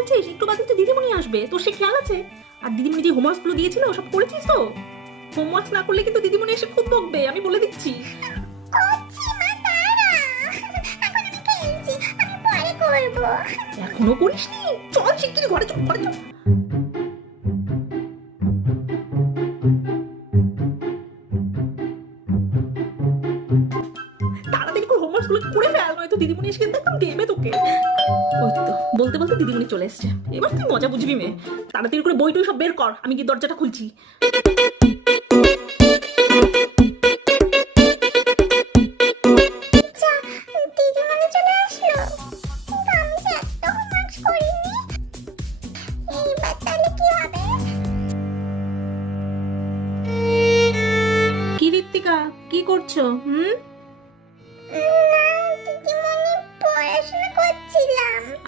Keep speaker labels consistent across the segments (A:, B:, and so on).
A: বসে খেলছিস একটু বাদে তো দিদিমণি আসবে তোর সে খেয়াল আছে? আর দিদিমণি যে হোমওয়ার্কগুলো দিয়েছিল সব করেছিস তো? হোমওয়ার্ক না করলে কিন্তু দিদিমণি এসে খুব বকবে আমি বলে দিচ্ছি।
B: এখন
A: করিসনি? চল শিগগিরই ঘরে চল ঘরে চল। করে ফেল নয়তো দিদিমণি এসে কিন্তু একদম দেবে তোকে। ওই তো বলতে বলতে দিদিমণি চলে এসছে। এবার তুই মজা বুঝবি মে তাড়াতাড়ি করে বই টই সব বের কর আমি কি দরজাটা খুলছি।
B: আচ্ছা দিদিমণি চলে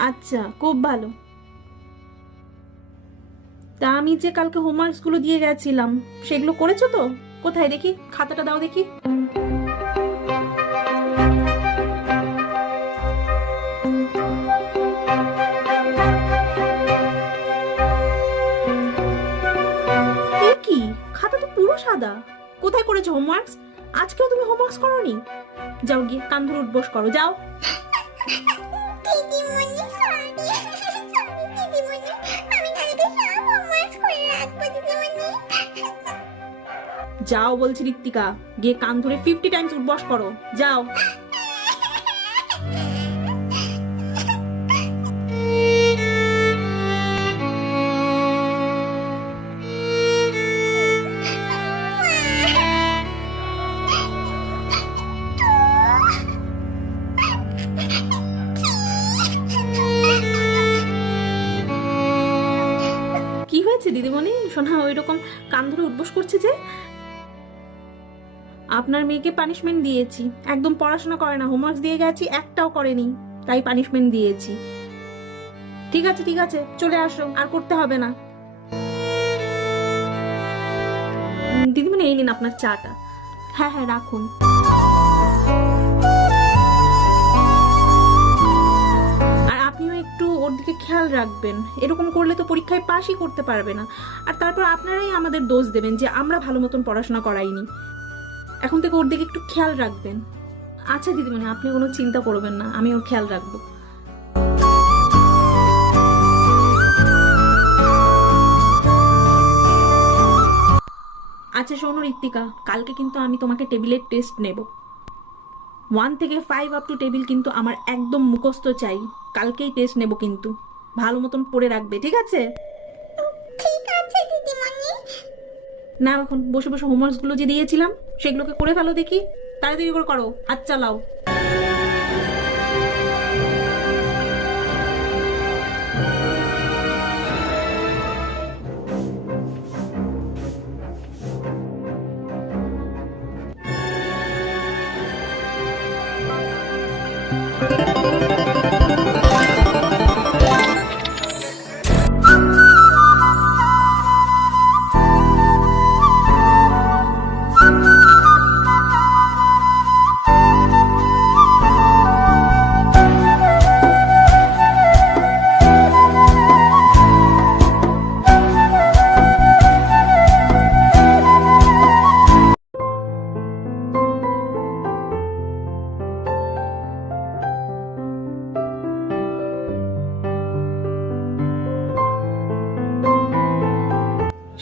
A: আচ্ছা খুব ভালো। তা আমি যে কালকে হোমওয়ার্কসগুলো দিয়ে গেছিলাম, সেগুলো করেছ তো? কোথায় দেখি? খাতাটা দাও দেখি। কি? খাতা তো পুরো সাদা। কোথায় করেছ হোমওয়ার্কস আজকেও তুমি হোমওয়ার্কস করোনি? যাও গিয়ে কান ধরে উঠবোস করো, যাও। যাও বলছি ঋত্বিকা গিয়ে কান ধরে ফিফটি টাইমস উঠবস করো। যাও। শোনা ওই রকম কান ধরে উঠবস করছে যে, আপনার মেয়েকে পানিশমেন্ট দিয়েছি। একদম পড়াশোনা করে না হোমওয়ার্ক দিয়ে গেছি, একটাও করেনি। তাই পানিশমেন্ট দিয়েছি। ঠিক আছে ঠিক আছে, চলে আসো, আর করতে হবে না। দিদিমণি, এই নিন আপনার চাটা। হ্যাঁ হ্যাঁ রাখুন। ওর দিকে খেয়াল রাখবেন। এরকম করলে তো পরীক্ষায় পাশই করতে পারবে না। আর তারপর আপনারাই আমাদের দোষ দেবেন যে আমরা ভালো মতন পড়াশোনা করাইনি। এখন থেকে ওর দিকে একটু খেয়াল রাখবেন। আচ্ছা দিদিমণি, আপনি কোনো চিন্তা করবেন না, আমি ওর খেয়াল রাখব। আচ্ছা শোনো ঋত্বিকা, কালকে কিন্তু আমি তোমাকে টেবিলের টেস্ট নেব। ওয়ান থেকে ফাইভ আপ টু টেবিল কিন্তু আমার একদম মুখস্থ চাই। কালকেই টেস্ট নেব কিন্তু। ভালো মতন পড়ে রাখবে ঠিক আছে?
B: ঠিক আছে দিদিমণি।
A: না এখন বসে বসে হোমওয়ার্কসগুলো যে দিয়েছিলাম সেগুলোকে করে ফেলো দেখি। তাড়াতাড়ি করে করো হাত চালাও।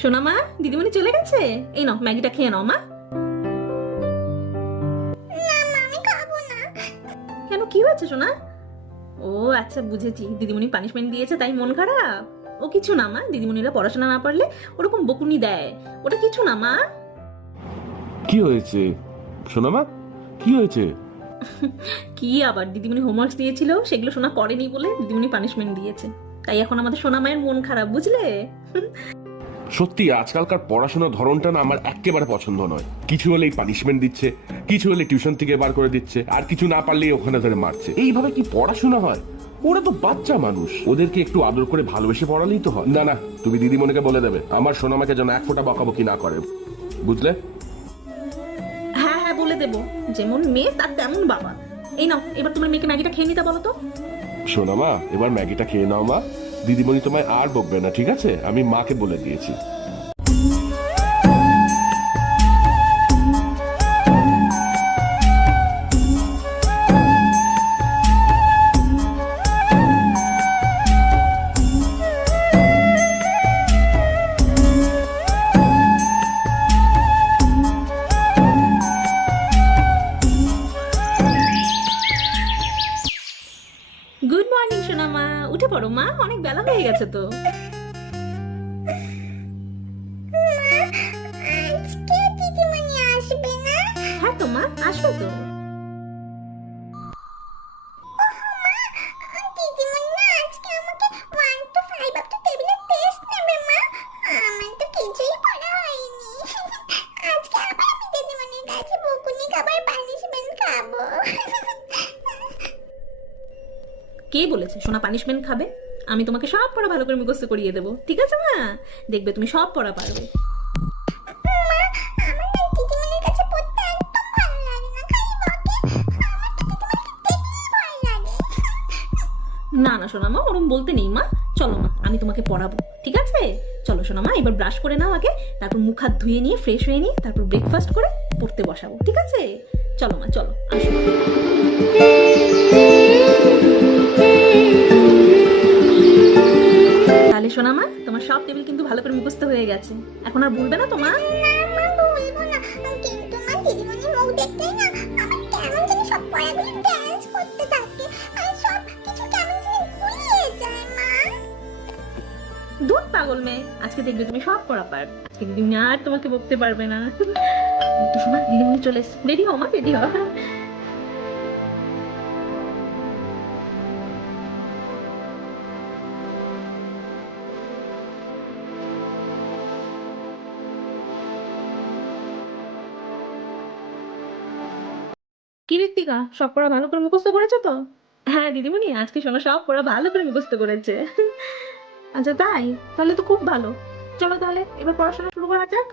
A: শোনা মা দিদিমণি চলে গেছে? এই নাও ম্যাগিটা খেয়ে নাও মা।
B: না মা আমি খাব না।
A: কেন কি হয়েছে সোনা? ও আচ্ছা বুঝেছি। দিদিমণি পানিশমেন্ট দিয়েছে তাই মন খারাপ? ও কিছু না মা দিদিমণিরা পড়াশোনা না পারলে ওরকম বকুনি দেয়। ওটা কিছু না মা।
C: কি হয়েছে? সোনামা কি হয়েছে?
A: কি আবার দিদিমণি হোমওয়ার্কস দিয়েছিল সেগুলো সোনা করেনি বলে দিদিমণি পানিশমেন্ট দিয়েছে। তাই এখন আমাদের সোনা মায়ের মন খারাপ বুঝলে?
C: সত্যি আজকালকার পড়াশোনার ধরনটা না আমার একেবারে পছন্দ নয়। কিছু হলেই পানিশমেন্ট দিচ্ছে কিছু হলে টিউশন থেকে বার করে দিচ্ছে আর কিছু না পারলেই ওখানে ধরে মারছে। এইভাবে কি পড়াশোনা হয়? ওরা তো বাচ্চা মানুষ। ওদেরকে একটু আদর করে ভালোবেসে পড়ালেই তো হয়। না না তুমি দিদিমণিকে বলে দেবে আমার সোনামাকে যেন এক ফোঁটা বকাবকি না করে। বুঝলে?
A: হ্যাঁ হ্যাঁ বলে দেবো। যেমন মেয়ে তার তেমন বাবা। এই নাও এবার তোমার মেয়েকে ম্যাগিটা খেয়ে নিতে বলো তো।
C: শোনা মা এবার ম্যাগিটা খেয়ে নাও মা। দিদিমণি তোমায় আর বকবে না ঠিক আছে? আমি মাকে বলে দিয়েছি।
A: মর্নিং সোনা মা উঠে পড়ো মা অনেক বেলা হয়ে গেছে তো। কে বলেছে? সোনা পানিশমেন্ট খাবে? আমি তোমাকে সব পড়া ভালো করে মুখস্থ করিয়ে দেবো। ঠিক আছে মা? দেখবে তুমি সব পড়া পারবে।
B: না না।
A: সোনা মা ওরম বলতে নেই মা। চলো মা আমি তোমাকে পড়াবো। ঠিক আছে? চলো সোনা মা এবার ব্রাশ করে নাও আগে। তারপর মুখ হাত ধুয়ে নিয়ে ফ্রেশ হয়ে নিয়ে তারপর ব্রেকফাস্ট করে পড়তে বসাবো। ঠিক আছে? চলো মা চলো আসো। সোনা মা তোমার সব টেবিল কিন্তু ভালো করে মুখস্থ হয়ে গেছে। এখন আর বলবে না তো মা
B: না মা বলব না। কিন্তু মা দিদিমণির মুখ দেখতেই না আমার কেমন জানি সব পড়াগুলো ড্যান্স করতে থাকে আর সব কিছু কেমন জানি গুলিয়ে যায় মা।
A: দুধ পাগল মেয়ে আজকে দেখবে তুমি সব পড়া পার। আজকে দিদিমণি আর তোমাকে বকতে পারবে না। তো শোনা দিদিমণি চলে রেডি হও মা রেডি হও। কি ঋত্বিকা সব পড়া ভালো করে মুখস্থ করেছ তো? হ্যাঁ দিদিমণি, আজকে শোনো, সব পড়া ভালো করে মুখস্থ করেছে। আচ্ছা তাই? তাহলে তো খুব ভালো। চলো তাহলে, এবার পড়াশোনা শুরু করা যাক।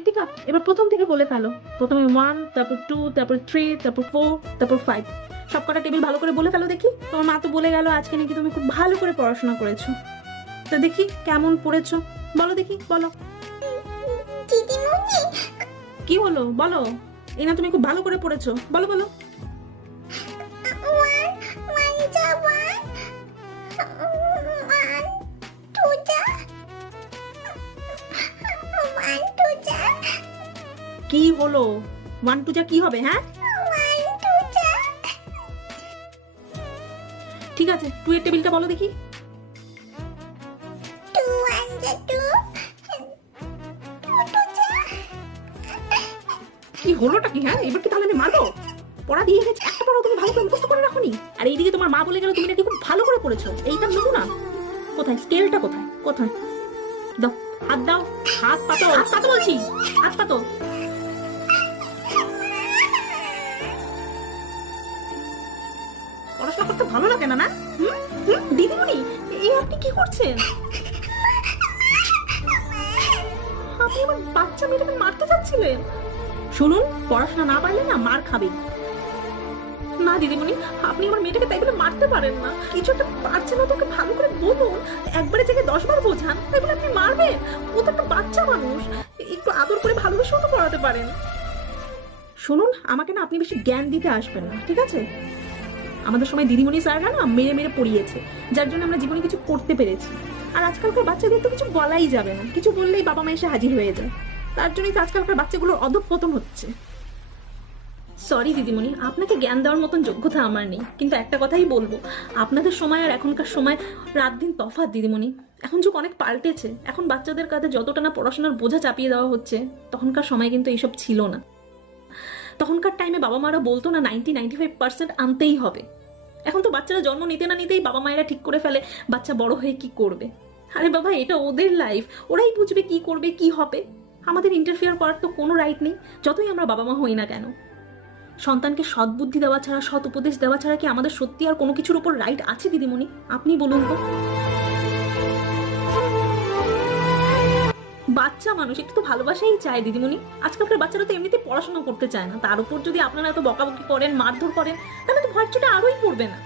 A: ঋতিকা এবার প্রথম থেকে বলে ফেলো। প্রথমে ওয়ান তারপর টু তারপর থ্রি তারপর ফোর তারপর ফাইভ সব কটা টেবিল ভালো করে বলে ফেলো দেখি। তোমার মা তো বলে গেল আজকে নাকি তুমি খুব ভালো করে পড়াশোনা করেছ। তো দেখি কেমন পড়েছো। বলো দেখি, বলো। কি হলো? বলো। এই না তুমি খুব ভালো করে পড়েছো। বলো বলো। কি হলো? ওয়ান টু যা কি হবে হ্যাঁ? ঠিক আছে টু এর টেবিলটা বলো দেখি। হলোটা কি হ্যাঁ? এবার কি তাহলে আমি মারবো? পড়া দিয়ে গেছে একটা পড়াও তুমি ভালো করে মুখস্থ করে রাখোনি। আর এইদিকে তোমার মা বলে গেল, তুমি নাকি খুব ভালো করে পড়েছো। এইটা নেব না। কোথায়? স্কেলটা কোথায়? কোথায়? দাও, হাত দাও। হাত পাতো হাত পাতো বলছি। হাত পাতো পড়াশোনা করতে ভালো লাগে না না? দিদিমণি এই আপনি কি করছেন? আপনি আমার বাচ্চা মেয়েটাকে মারতে চাচ্ছিলেন শুনুন, পড়াশোনা না পারলে না মার খাবে। না, দিদিমণি, আপনি আমার মেয়েটাকে তাই বলে মারতে পারেন না। কিছু একটা পারছে না তোকে ভালো করে বলুন। একবারে থেকে দশবার বোঝান, তাই বলে আপনি মারবেন। ও তো একটা বাচ্চা মানুষ, একটু আদর করে ভালোবেসেও তো পড়াতে পারেন। শুনুন, আমাকে না আপনি বেশি জ্ঞান দিতে আসবেন না, ঠিক আছে? আমাদের সময় দিদিমণি স্যাররা না মেরে মেরে পড়িয়েছে, যার জন্য আমরা জীবনে কিছু করতে পেরেছি। আর আজকালকার বাচ্চাদের তো কিছু বলাই যাবে না, কিছু বললেই বাবা মা এসে হাজির হয়ে যায়। তার জন্যই তো আজকালকার বাচ্চাগুলোর অধঃপতন হচ্ছে। সরি দিদিমণি, আপনাকে জ্ঞান দেওয়ার মতন যোগ্যতা আমার নেই। কিন্তু একটা কথাই বলব, আপনাদের সময় আর এখনকার সময় রাত দিন তফাৎ, দিদিমণি। এখন যুগ অনেক পাল্টেছে। এখন বাচ্চাদের কাঁধে যতটা না পড়াশোনার বোঝা চাপিয়ে দেওয়া হচ্ছে, তখনকার সময় কিন্তু এইসব ছিল না। তখনকার টাইমে বাবা মারা বলতো না নাইনটি নাইনটি ফাইভ পার্সেন্ট আনতেই হবে। এখন তো বাচ্চারা জন্ম নিতে না নিতেই বাবা মায়েরা ঠিক করে ফেলে, বাচ্চা বড় হয়ে কি করবে? আরে বাবা, এটা ওদের লাইফ ওরাই বুঝবে কি করবে, কি হবে। আমাদের ইন্টারফেয়ার করার তো কোনো রাইট নেই, যতই আমরা বাবা মা হই না কেন। সন্তানকে সৎ বুদ্ধি দেওয়া ছাড়া, সৎ উপদেশ দেওয়া ছাড়া কি আমাদের সত্যি আর কোনো কিছুর উপর রাইট আছে দিদিমণি? আপনি বলুন তো। বাচ্চা মানুষ, একটু তো ভালোবাসাই চায় দিদিমণি। আজকালকার বাচ্চারা তো এমনিতে পড়াশোনা করতে চায় না। তার উপর যদি আপনারা এত বকাবকি করেন, মারধর করেন, তাহলে তো ভয়ের চোটে আরোই পড়বে না।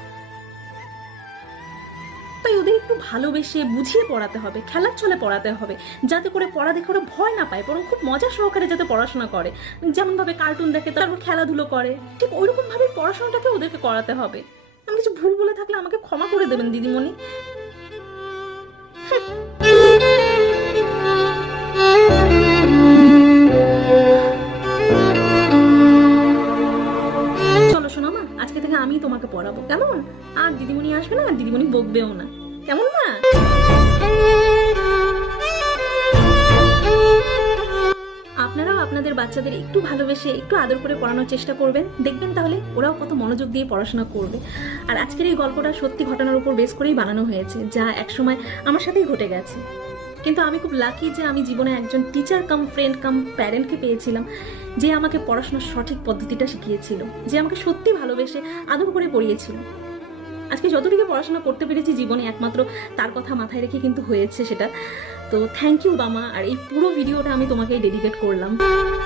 A: তাই ওদের একটু ভালোবেসে বুঝিয়ে পড়াতে হবে, খেলার ছলে পড়াতে হবে, যাতে করে পড়া দেখে ওরা ভয় না পায়, বরং খুব মজা সহকারে যাতে পড়াশোনা করে। যেমনভাবে কার্টুন দেখে তারপর খেলাধুলো করে, ঠিক ওইরকমভাবে পড়াশোনাটাকে ওদেরকে করাতে হবে। আমি কিছু ভুল বলে থাকলে আমাকে ক্ষমা করে দেবেন, দিদিমণি। আমি তোমাকে পড়াবো, কেমন? আর দিদিমণি আসবে না, আর দিদিমণি বকবেও না। কেমন না আপনারাও আপনাদের বাচ্চাদের একটু ভালোবেসে, একটু আদর করে পড়ানোর চেষ্টা করবেন। দেখবেন তাহলে ওরাও কত মনোযোগ দিয়ে পড়াশোনা করবে। আর আজকের এই গল্পটা সত্যি ঘটনার উপর বেস করেই বানানো হয়েছে, যা একসময় আমার সাথেই ঘটে গেছে। কিন্তু আমি খুব লাকি যে আমি জীবনে একজন টিচার কাম ফ্রেন্ড কাম প্যারেন্টকে পেয়েছিলাম, যে আমাকে পড়াশোনার সঠিক পদ্ধতিটা শিখিয়েছিল, যে আমাকে সত্যি ভালোবেসে আদর করে পড়িয়েছিল। আজকে যতটুকু পড়াশোনা করতে পেরেছি জীবনে, একমাত্র তার কথা মাথায় রেখে কিন্তু হয়েছে সেটা। তো থ্যাংক ইউ বামা আর এই পুরো ভিডিওটা আমি তোমাকে ডেডিকেট করলাম।